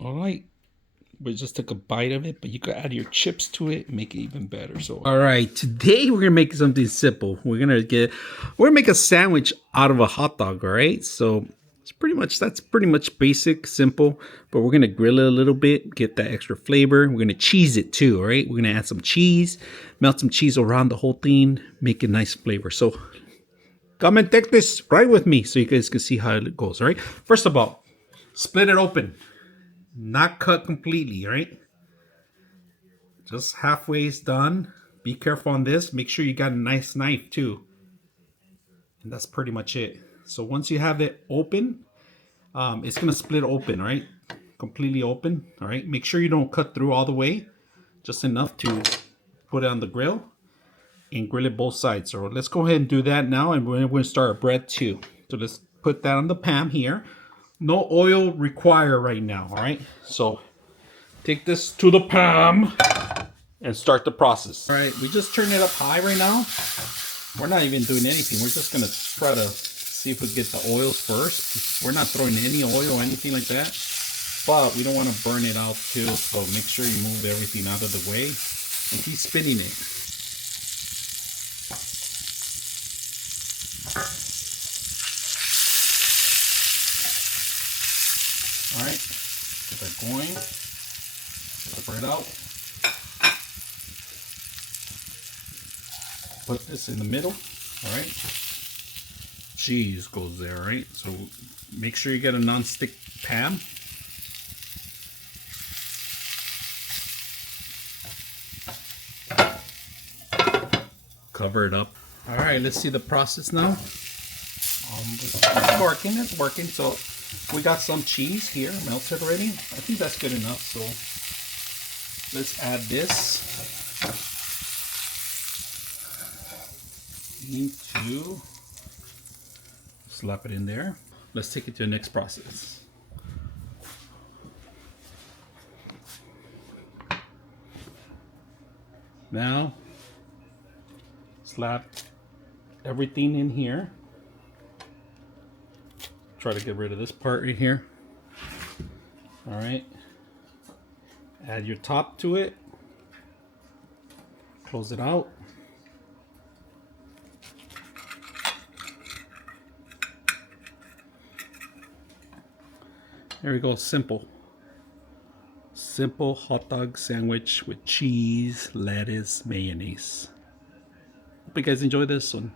All right. We just took a bite of it, but you could add your chips to it and make it even better. So, all right, today we're gonna make something simple. We're gonna make a sandwich out of a hot dog. All right, so that's pretty much basic, simple. But we're gonna grill it a little bit, get that extra flavor. We're gonna cheese it too. All right, we're gonna add some cheese, melt some cheese around the whole thing, make a nice flavor. So, come and take this right with me so you guys can see how it goes. All right, first of all, split it open, not cut completely. All right. Just halfway is done. Be careful on this. Make sure you got a nice knife too. And that's pretty much it. So once you have it open, it's gonna split open, right? Completely open. All right. Make sure you don't cut through all the way. Just enough to put it on the grill and grill it both sides. So let's go ahead and do that now. And we're gonna start our bread too. So let's put that on the pan here. No oil required right now. All right. So take this to the pan and start the process. All right, we just turned it up high right now. We're not even doing anything. We're just gonna try to see if we get the oils first. We're not throwing any oil or anything like that, but we don't want to burn it out too. So make sure you move everything out of the way and keep spinning it. All right, get that going. Get the bread out. Put this in the middle. All right. Cheese goes there, right? So make sure you get a non-stick pan. Cover it up. All right, let's see the process now. It's working. So we got some cheese here melted already. I think that's good enough. So let's add this into, slap it in there. Let's take it to the next process. Now, slap everything in here. Try to get rid of this part right here. All right. Add your top to it. Close it out. There we go. Simple hot dog sandwich with cheese, lettuce, mayonnaise. Hope you guys enjoy this one.